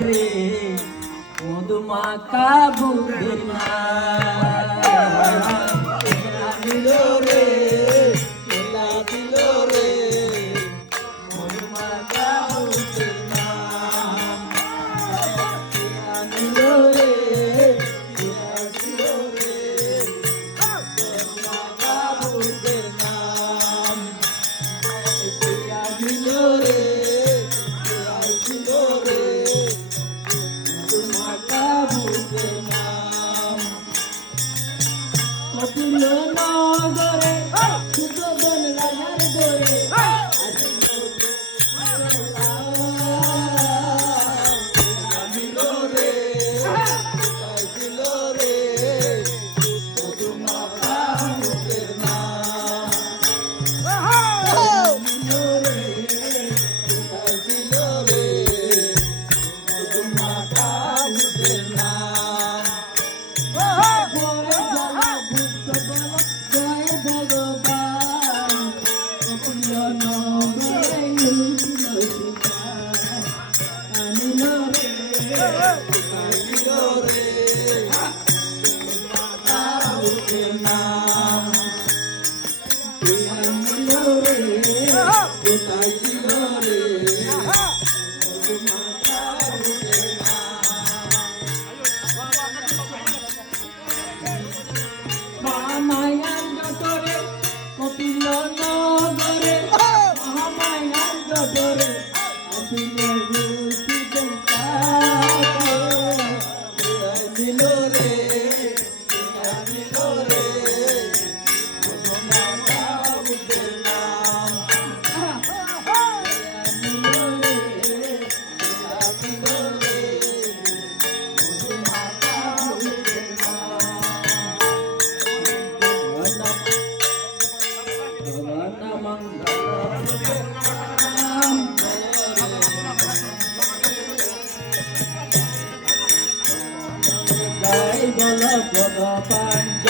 রে মধুমাখা বুকের নাম দিল রে মেলা দিল রে মধুমাখা বুকের নাম দিল রে মেলা দিল রে মধুমাখা বুকের নাম দিল রে কপিল নগরে সুযোধন রাজার দরে দিল রে দিল রে মধুমাখা বুকের নাম দিল রে দিল রে মধুমাখা বুকের নাম মায়ার জটরে কপিল নগরে মহামায়ার জটরে কপিল দিল রে দিল রে মধুমাখা বুকের নাম দিল রে দিল রে মধুমাখা বুকের নাম বল পদ পাঞ্চ